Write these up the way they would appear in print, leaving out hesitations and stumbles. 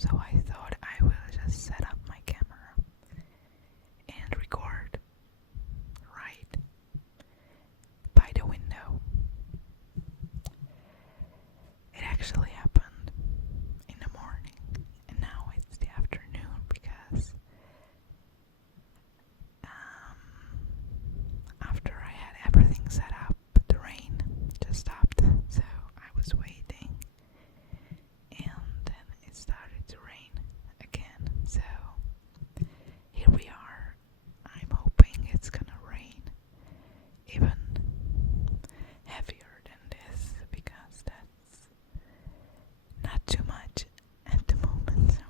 So I thought I will just set up my camera and record right by the window. It actually happened in the morning, and now it's the afternoon because after I had everything set up, the rain just stopped. So I was waiting, and then it started to rain again. So here we are. I'm hoping it's gonna rain even heavier than this because that's not too much at the moment. So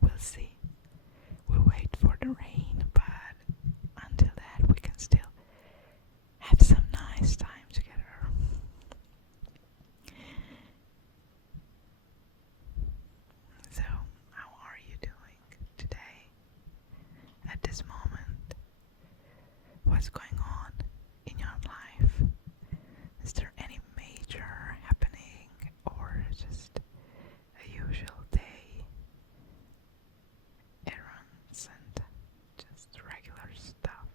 we'll see. We'll wait for the rain, but until that we can still have some nice time together. So, how are you doing today? At this moment? What's going on in your life? Is there any major happening or just a usual day? Errands and just regular stuff.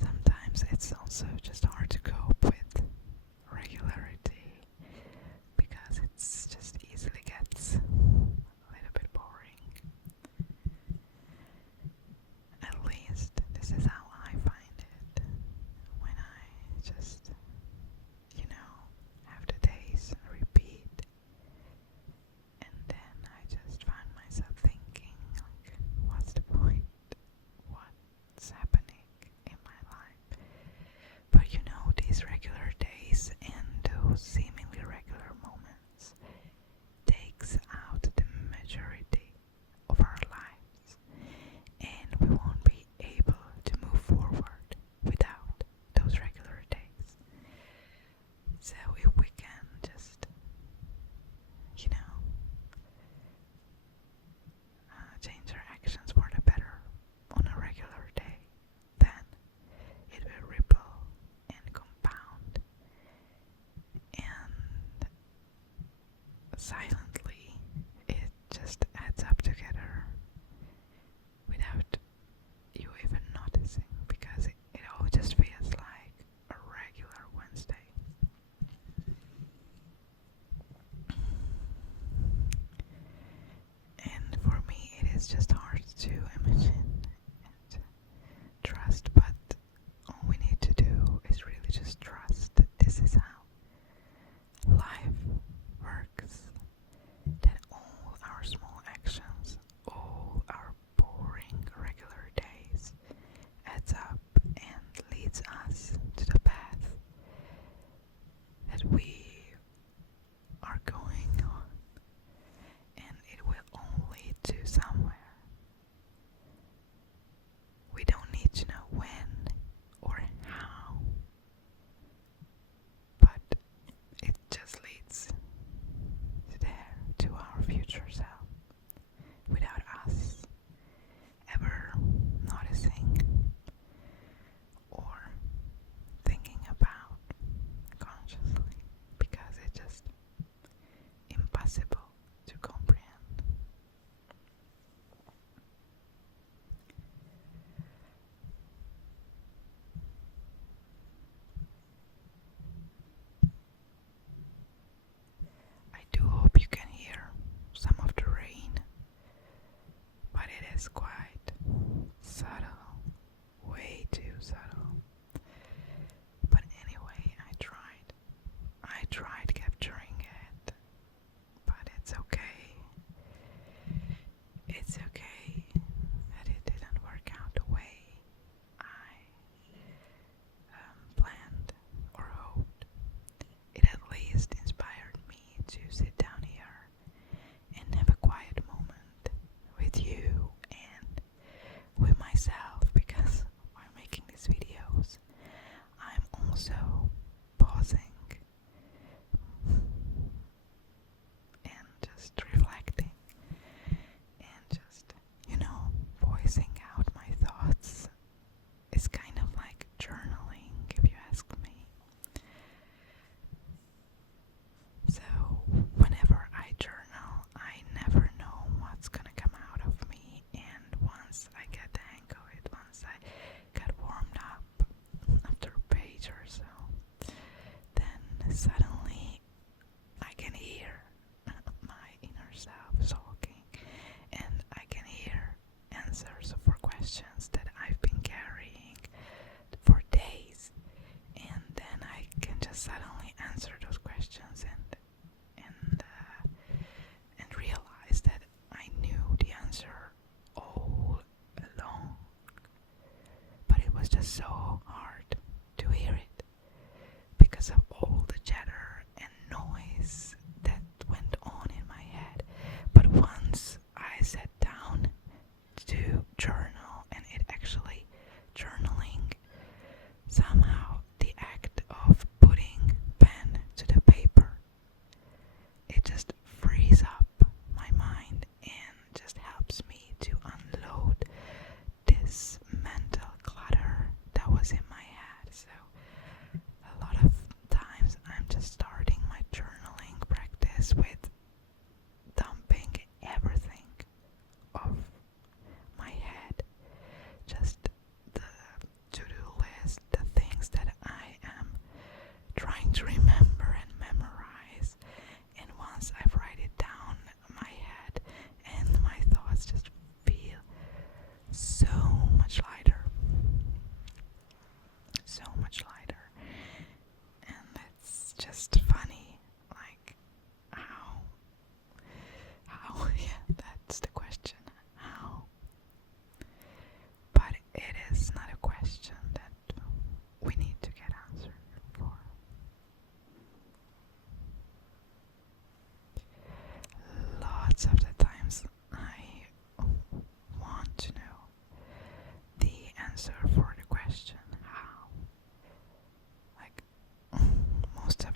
Sometimes it's also just hard to cope with regularity because it's just easily gets a little bit boring. At least this is how I find it when I just, have the days repeat, and then I just find myself thinking, like, what's the point? What's happening in my life? But these regular days and those seemingly regular moments takes out the majority of our lives, and we won't be able to move forward without those regular days. So if we can just, change our actions for the better on a regular day, then it will ripple and compound, and silently it just adds up together without you even noticing, because it all just feels like a regular Wednesday. And for me it is just hard to imagine and trust, but all we need to do is really just trust that this is how life works, that all our small actions, all our boring regular days adds up and leads us to the path that we are going on, and it will all lead to somewhere. questions that I've been carrying for days, and then I can just suddenly answer those questions and realize that I knew the answer all along, but it was just so hard to hear it because of all the chatter and noise that went on in my head. But once I sat down to journal, and it actually journaling, somehow the act of putting pen to the paper, it just frees up my mind and just helps me to unload this mental clutter that was in my head. So a lot of times I'm just starting my journaling practice with dumping everything off my head, just the to-do list, the things that I am trying to remember and memorize. And once I write it down, my head and my thoughts just feel so much lighter. So much lighter. And it's just funny, like how, yeah, that's the question. How? But it is not a question that we need to get answered for. Lots of the times I want to know the answer for the question how. Like most of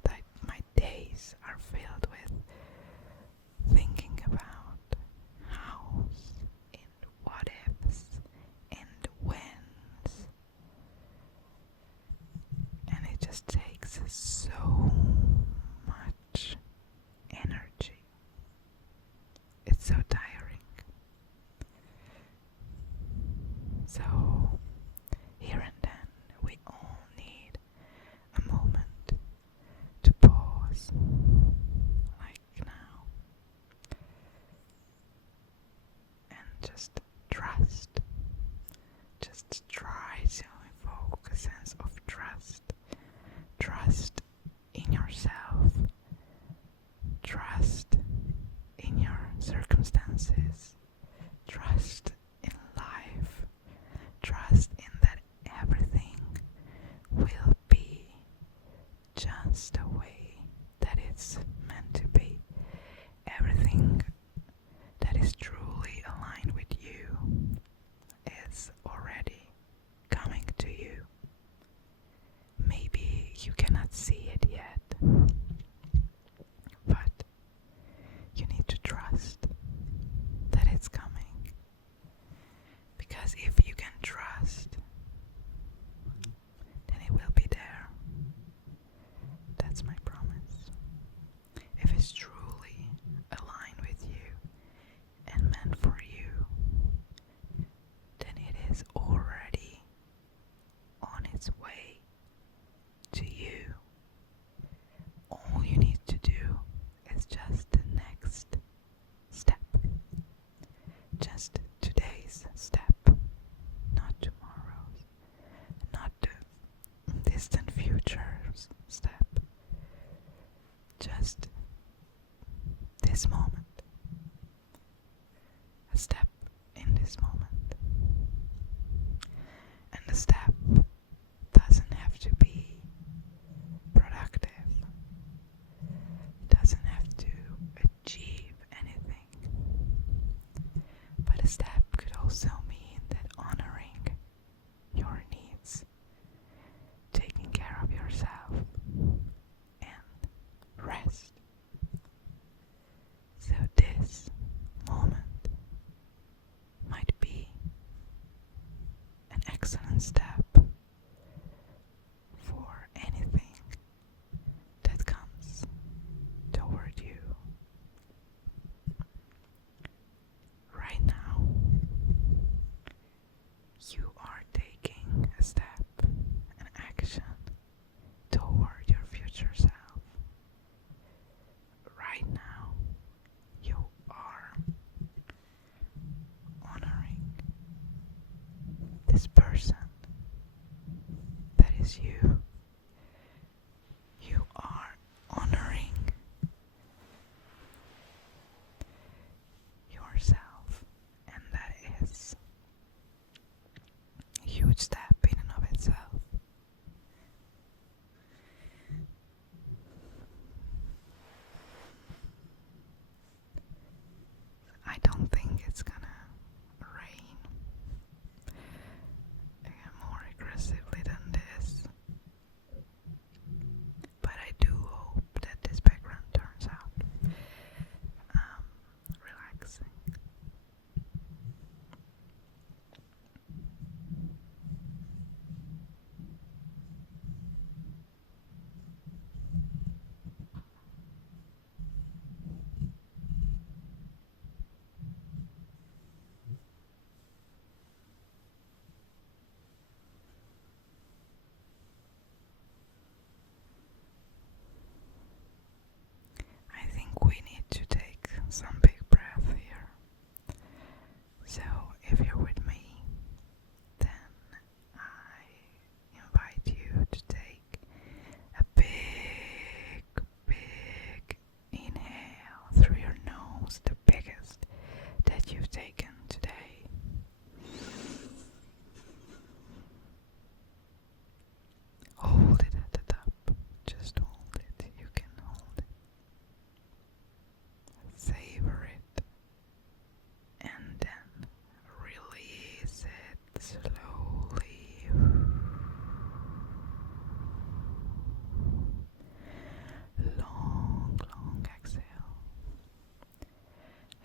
my days are filled with thinking about hows and what ifs and whens, and it just takes so much energy. It's so tiring. So here and then we all need a moment to pause, like now, and just trust. Just try to evoke a sense of trust. Trust in yourself. Trust in your circumstances. Trust in life. Trust in that everything will be just the way that it's meant to be. Everything that is truly aligned with you is already coming to you. Maybe you cannot see it yet, but you need to trust that it's coming. Because if you can trust, then it will be there. That's my promise. If it's truly aligned with you and meant for you, then it is already on its way to you. All you need to do is just the next step. Just today's step, not tomorrow's, not the distant future's step. Just this moment. A step in this moment. And the step doesn't have to be productive. Doesn't have to achieve anything. But a step could also mean that honoring your needs, taking care of yourself, and rest. So this moment might be an excellent step for anything that comes toward you. Right now, you are taking a step, an action toward your future self. Right now, you are honoring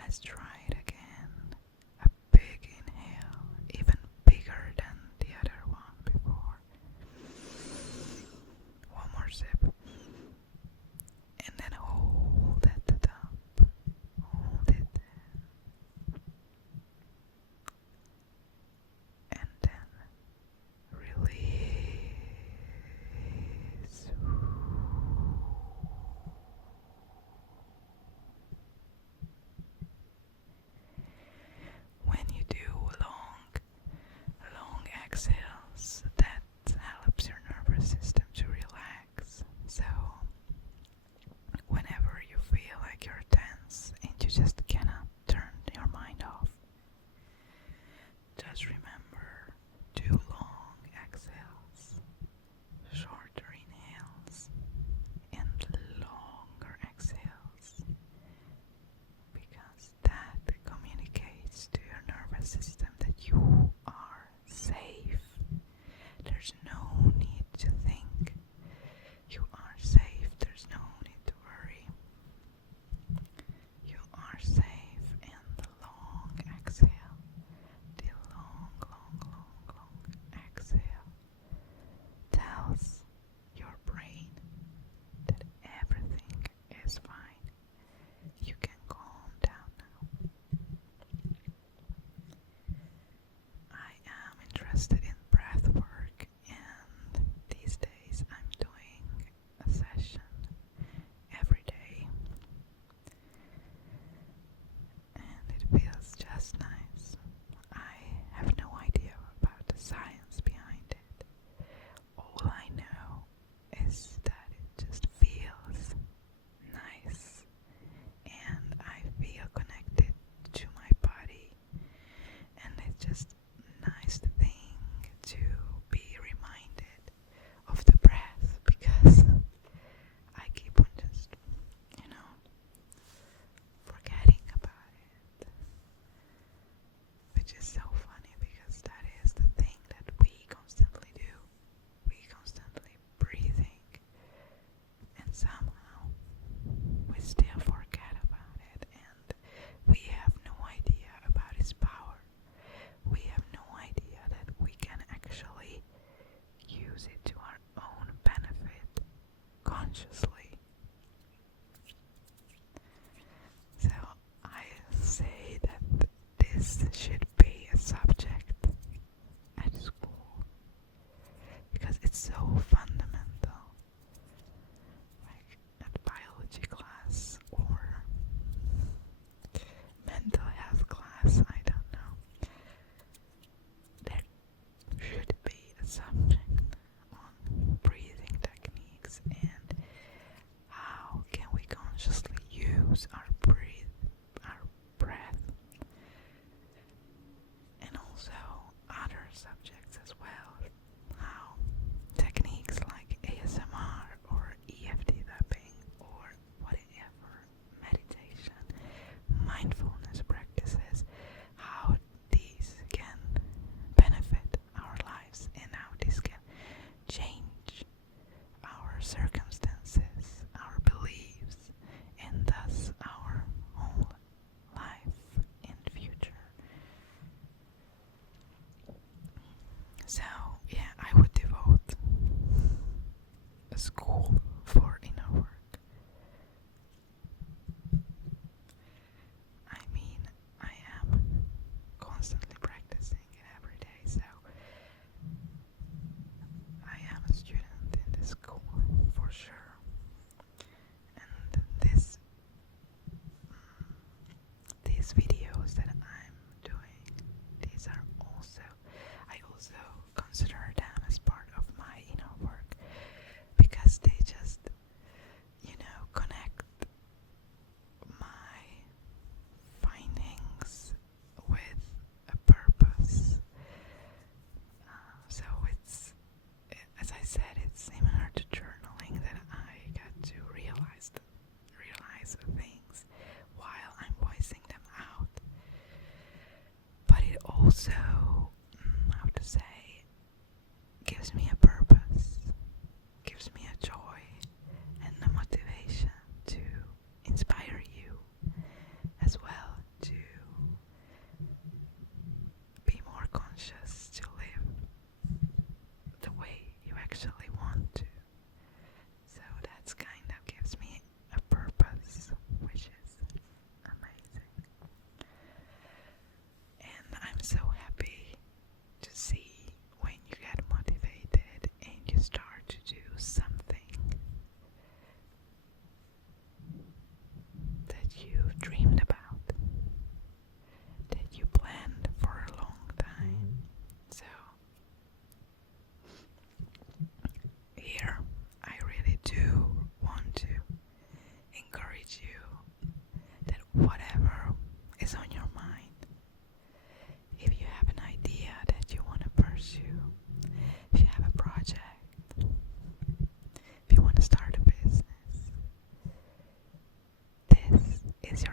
Let's try it again. A big inhale, even bigger than the other one before. One more sip. And then hold at the top. Hold it. And then release.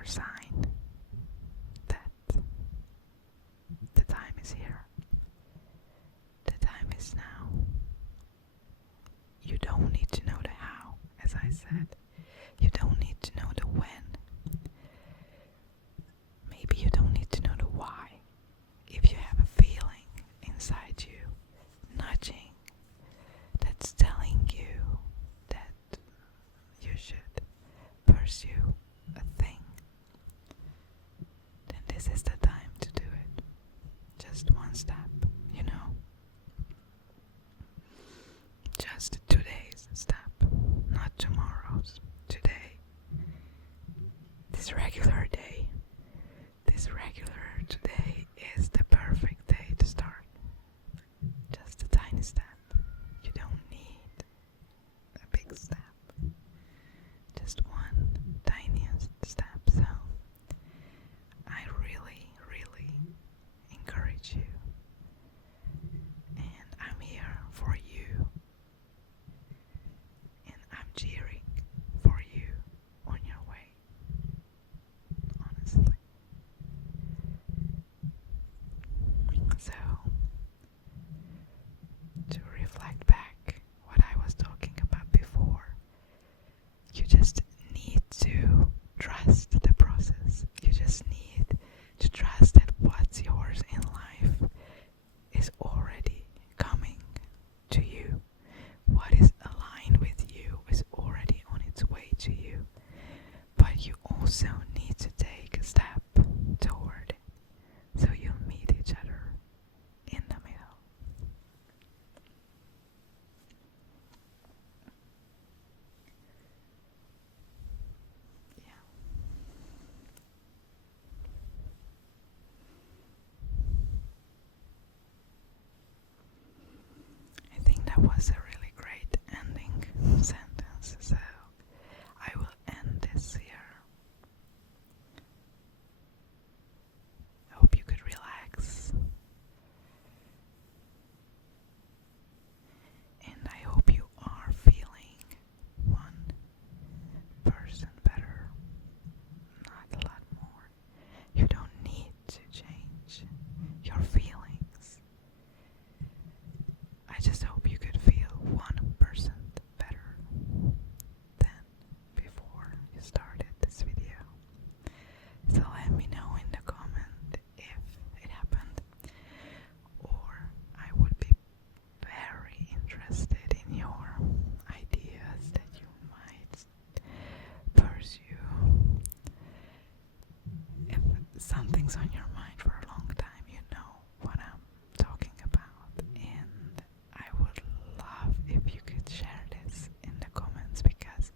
clear sign that the time is here. The time is now. You don't need to know the how, as I said. You don't need to know the when. Maybe you don't need to know the why. If you have a feeling inside you, nudging, that's telling you that you should pursue a thing, then this is the time to do it. Just one step, you know? Just today's step, not tomorrow's. Today. This regular day. This regular today is the perfect day to start. Just a tiny step. You don't need a big step. Just one tiniest step. So I really, really encourage you. And I'm here for you. And I'm cheering for you on your way. Honestly. So, to reflect back what I was talking about before, you just need to trust the process. You just need to trust that what's yours in life is already coming to you. What is aligned with you is already on its way to you. But you also need to take a step toward it so you'll meet each other in the middle. Yeah. I think that was a really great ending sentence, so I will end this here. I hope you could relax. And I hope you are feeling 1% better, not a lot more. You don't need to change your feelings. I just hope you could feel 1% better than before you started this video. So let me know in the comment if it happened, or I would be very interested in your ideas that you might pursue. If something's on your mind for a long time, you know what I'm talking about, and I would love if you could share this in the comments, because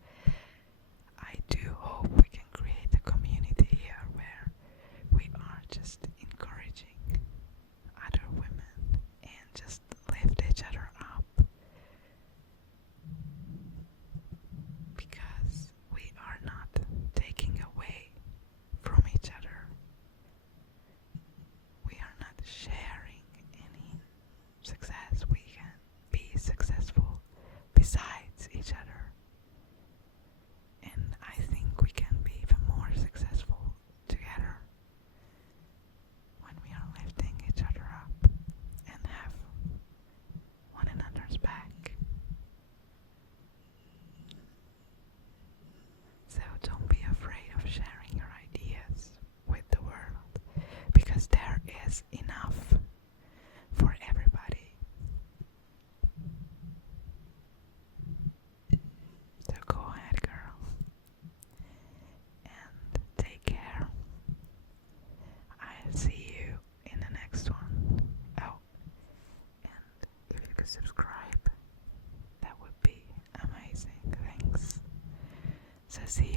I do hope we can create a community here where we are just encouraging other women and just lift each other up, because we are not taking away from each other. We are not sharing any success. We can be successful besides each other. And I think we can be even more successful together when we are lifting each other up and have one another's back. So don't be afraid of sharing your ideas with the world, because there is enough for everybody. So go ahead, girl, and take care. I'll see you in the next one. Oh, and if you could subscribe, that would be amazing. Thanks. So see you